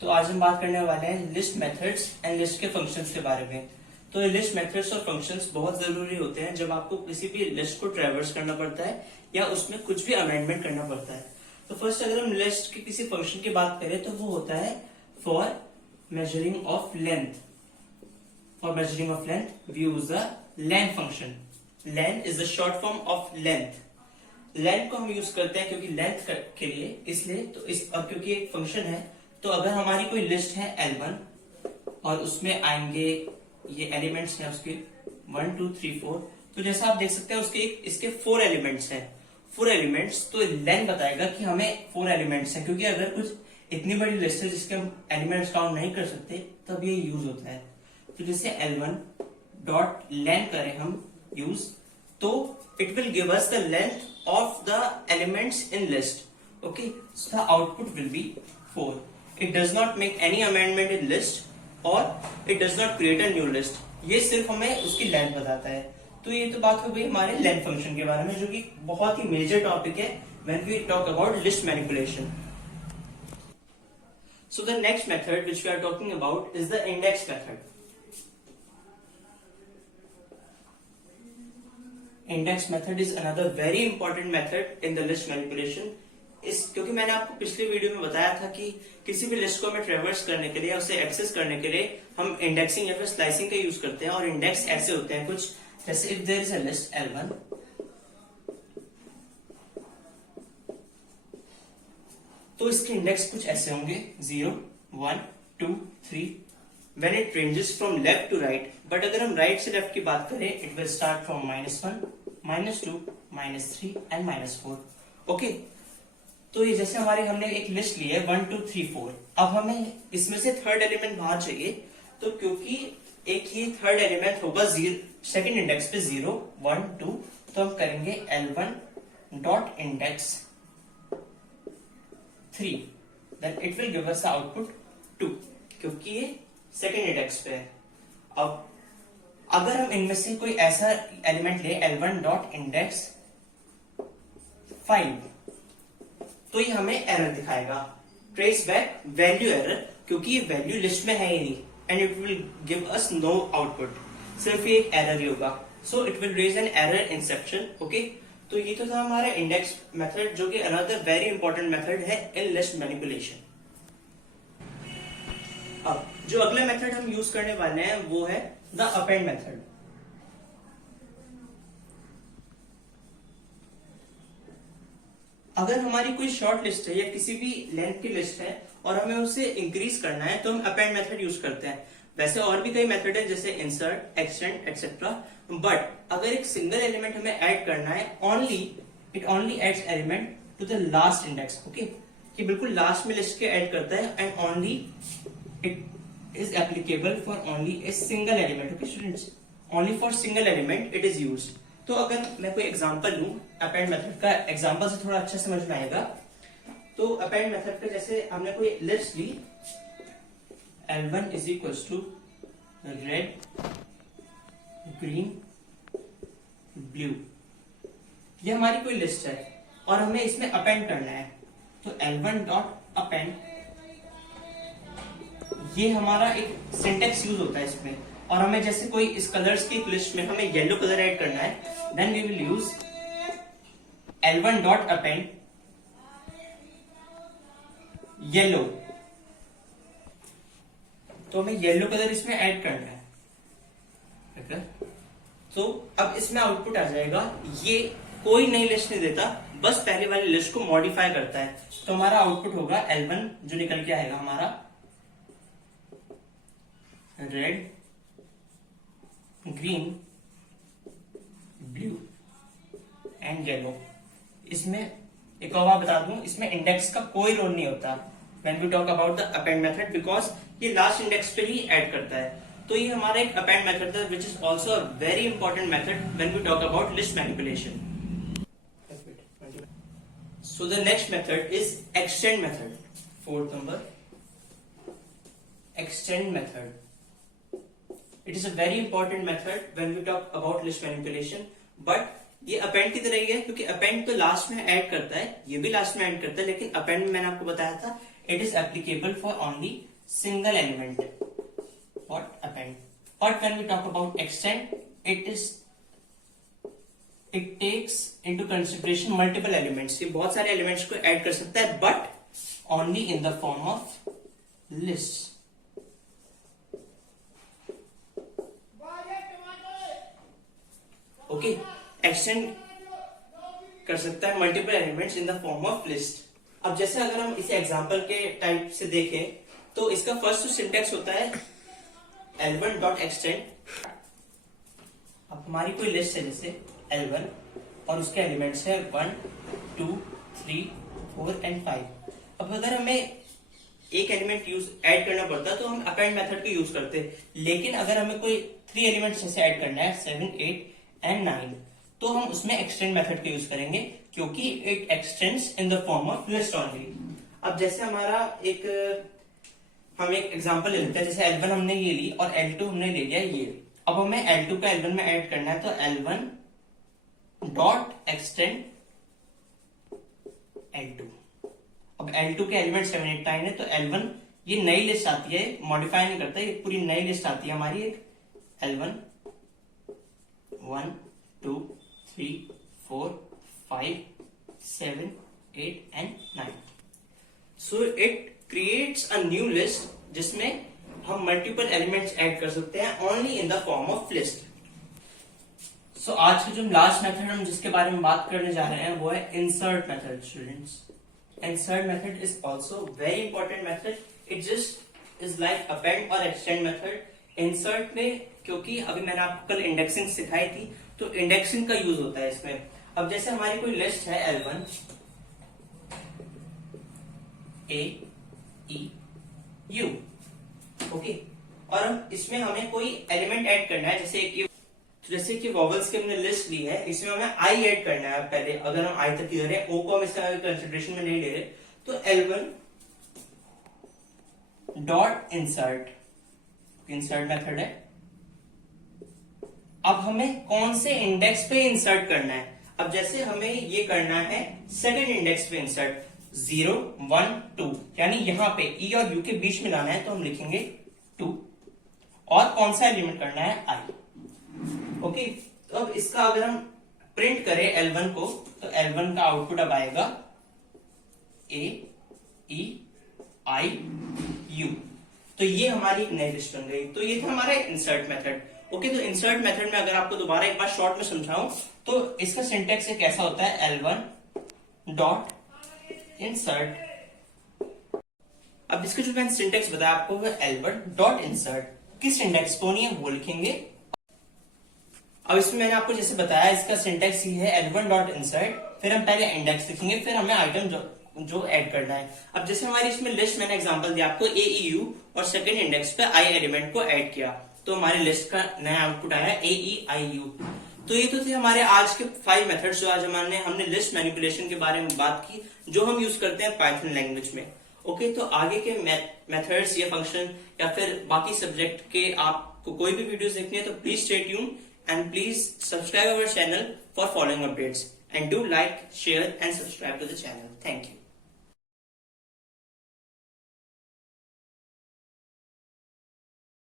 तो आज हम बात करने वाले हैं लिस्ट मेथड्स एंड लिस्ट के फंक्शंस के बारे में। तो ये लिस्ट मेथड्स और फंक्शंस बहुत जरूरी होते हैं जब आपको किसी भी लिस्ट को ट्रैवर्स करना पड़ता है या उसमें कुछ भी अमेंडमेंट करना पड़ता है। तो फर्स्ट अगर हम लिस्ट के किसी फंक्शन की बात करें तो वो होता है for measuring of length. For measuring of length we use the length function. Length is the short form of length. Length को हम यूज करते हैं क्योंकि लेंथ के लिए, इसलिए तो इस और क्योंकि एक फंक्शन है, तो अगर हमारी कोई लिस्ट है L1 और उसमें आएंगे ये एलिमेंट्स हैं उसके 1 2 3 4, तो जैसा आप देख सकते हैं उसके इसके 4 एलिमेंट्स हैं। 4 एलिमेंट्स, तो लेंथ बताएगा कि हमें 4 एलिमेंट्स हैं, क्योंकि अगर कुछ इतनी बड़ी लिस्ट है जिसके हम एलिमेंट्स काउंट नहीं कर सकते तब ये यूज होता है। तो जैसे L1 डॉट लेंथ करें हम यूज, तो it will give us the length of the elements in list. Okay, so the output will be 4. It does not make any amendment in list or it does not create a new list. ये सिर्फ हमें उसकी length बताता है। तो ये तो बात हो गई हमारे लेंथ फंक्शन के बारे में, जो कि बहुत ही मेजर टॉपिक है when we talk about list manipulation. So the next method which we are talking about is the index method. Index method is another very important method in the list manipulation. क्योंकि मैंने आपको पिछले video में बताया था कि किसी भी लिस्ट को हमें ट्रेवर्स करने के लिए, उसे एक्सेस करने के लिए हम इंडेक्सिंग या फिर स्लाइसिंग का यूज करते हैं। और इंडेक्स ऐसे होते हैं कुछ, जैसे if there is a list L1, तो इसके इंडेक्स कुछ ऐसे होंगे 0 1 2 3 when it ranges from left to right. But अगर हम राइट से लेफ्ट की बात करें, it will start from -1 -2 -3 and -4. Okay, तो ये जैसे हमने एक लिस्ट ली है 1 2 3 4। अब हमें इसमें से थर्ड एलिमेंट बाहर चाहिए, तो क्योंकि एक ही थर्ड एलिमेंट होगा सेकंड इंडेक्स पे 0 1 2, तो हम करेंगे L1 dot index 3, then it will give us the output 2, क्योंकि ये सेकेंड इंडेक्स पे है। अब अगर हम इनमें से कोई ऐसा एलिमेंट ले L1 डॉट इंडेक्स 5, तो ये हमें एरर दिखाएगा, ट्रेस बैक वैल्यू एरर, क्योंकि ये वैल्यू लिस्ट में है ही नहीं, and it will give us no output, सिर्फ ये एक एरर ही होगा। So it will raise an error exception. Okay, तो ये तो था हमारा इंडेक्स मेथड, जो कि अनदर वेरी इंपॉर्टेंट मेथड है इन लिस्ट मैनिपुलेशन। अब जो अगला मेथड हम यूज करने वाले हैं वो है द अपेंड मेथड। अगर हमारी कोई शॉर्ट लिस्ट है या किसी भी लेंथ की लिस्ट है और हमें उसे इंक्रीज करना है, तो हम अपेंड मेथड यूज करते हैं। वैसे और भी कई मेथड है जैसे इंसर्ट, एक्सटेंड एक्सेट्रा, बट अगर एक सिंगल एलिमेंट हमें ऐड करना है, it only adds element to the last index. Okay, कि बिल्कुल लास्ट में लिस्ट के ऐड करता है, and only it is applicable for only a single element. Okay students, only for single element it is used. तो अगर मैं कोई एग्जांपल लूं अपेंड मेथड का, एग्जांपल से थोड़ा अच्छा समझ में आएगा। तो अपेंड मेथड का जैसे हमने कोई लिस्ट ली L1 is equals to red green blue, ये हमारी कोई लिस्ट है और हमें इसमें अपेंड करना है, तो L1 डॉट अपेंड, ये हमारा एक सिंटेक्स यूज होता है इसमें। और हमें जैसे कोई इस कलर्स की लिस्ट में हमें येलो कलर ऐड करना है, then we will use L1 dot append yellow, तो हमें येलो कलर इसमें ऐड करना है। तो अब इसमें आउटपुट आ जाएगा, ये कोई नई लिस्ट नहीं देता, बस पहले वाली लिस्ट को मॉडिफाई करता है। तो हमारा आउटपुट होगा L1 जो निकल के आएगा हमारा red green blue and yellow. इसमें एक और बात बता दूं, इसमें इंडेक्स का कोई रोल नहीं होता when we talk about the append method, because ये लास्ट इंडेक्स पे ही ऐड करता है। तो ये हमारा एक अपेंड मेथड है which is also a very important method when we talk about list manipulation. So the next method is extend method. Fourth number, extend method. It is a very important method when we talk about list manipulation, but ये append की तरह ही है, क्योंकि append तो last में add करता है, ये भी लास्ट में ऐड करता है, लेकिन append में मैंने आपको बताया था it is applicable for only single element. What? Append. But when we talk about extend, it takes into consideration multiple elements. ये बहुत सारे elements को add कर सकता है, but only in the form of lists. Okay, extend कर सकता है multiple elements in the form of list. अब जैसे अगर हम इसे एग्जांपल के टाइप से देखें तो इसका फर्स्ट सिंटेक्स होता है L1 डॉट एक्सटेंड. अब हमारी कोई लिस्ट है जैसे L1 और उसके एलिमेंट्स है 1, 2, 3, 4 एंड 5. अब अगर हमें एक एलिमेंट ऐड करना पड़ता तो हम अपेंड मेथड को यूज करते, लेकिन अगर हमें कोई 3 एलिमेंट्स जैसे ऐड करना है 7, 8 एंड 9 तो हम उसमें एक्सटेंड मेथड का यूज करेंगे क्योंकि it extends in the form of list only. अब जैसे हमारा हम एक एग्जांपल ले लेते हैं. जैसे L1 हमने ये ली और L2 हमने ले लिया ये. अब हमें L2 का L1 में ऐड करना है तो L1 डॉट एक्सटेंड L2. अब L2 के एलिमेंट 7, 8, 9 है तो L1 ये नई लिस्ट आती है, मॉडिफाई नहीं करता, ये पूरी नई लिस्ट आती है हमारी. एक L1 1, 2, 3, 4, 5, 7, 8 and 9. So it creates a new list जिसमें हम मल्टीपल एलिमेंट्स ऐड कर सकते हैं only in the form of list. So आज का जो लास्ट मेथड हम जिसके बारे में बात करने जा रहे हैं वो है insert method. Students, insert method is also very important method. It just is like append और एक्सटेंड मेथड. इंसर्ट में क्योंकि अभी मैंने आपको कल इंडेक्सिंग सिखाई थी तो इंडेक्सिंग का यूज होता है इसमें. अब जैसे हमारी कोई लिस्ट है L1 A E U. Okay, और हम इसमें हमें कोई एलिमेंट ऐड करना है. जैसे कि वॉवल्स की हमने लिस्ट ली है, इसमें हमें आई ऐड करना है. पहले अगर हम आई तक इधर है, ओ को हम इसका कंसिडरेशन में नहीं ले रहे तो L1 डॉट इंसर्ट मेथड है. अब हमें कौन से इंडेक्स पे इंसर्ट करना है. अब जैसे हमें ये करना है सेकंड इंडेक्स पे इंसर्ट 0, 1, 2, यानी यहां पे ई और यू के बीच में लाना है तो हम लिखेंगे 2. और कौन सा एलिमेंट करना है आई. ओके, तो अब इसका अगर हम प्रिंट करें L1 को तो L1 का आउटपुट अब आएगा A E I U. तो ये हमारी एक नई लिस्ट बन गई. तो ये था हमारा इंसर्ट मेथड. ओके, तो इंसर्ट मेथड में अगर आपको दोबारा एक बार शॉर्ट में समझाऊं तो इसका सिंटेक्स एक ऐसा होता है L1 डॉट इंसर्ट. अब इसका जो मैंने सिंटेक्स बताया आपको वो L1 डॉट इंसर्ट. किस इंडेक्स को नहीं है वो लिखेंगे. अब इसमें मैंने आपको जैसे बताया इसका सिंटेक्स ही है L1 डॉट इंसर्ट. फिर हम पहले इंडेक्स लिखेंगे, फिर हमें आइटम जो ऐड करना है. अब जैसे हमारी इसमें लिस्ट मैंने एग्जांपल दिया आपको AEU और सेकंड इंडेक्स पे आई एलिमेंट को ऐड किया तो हमारी लिस्ट का नया आउटपुट आया AEIU. तो ये तो थे हमारे आज के 5 मेथड्स जो आज हमने लिस्ट मैनिपुलेशन के बारे में बात की जो हम यूज करते हैं पाइथन लैंग्वेज में. ओके, तो आगे के मेथड्स या फंक्शन या फिर बाकी सब्जेक्ट के आपको कोई भी वीडियोस देखनी है तो please stay tune and please subscribe our channel for following updates and do like, share and subscribe to the channel. Thank you.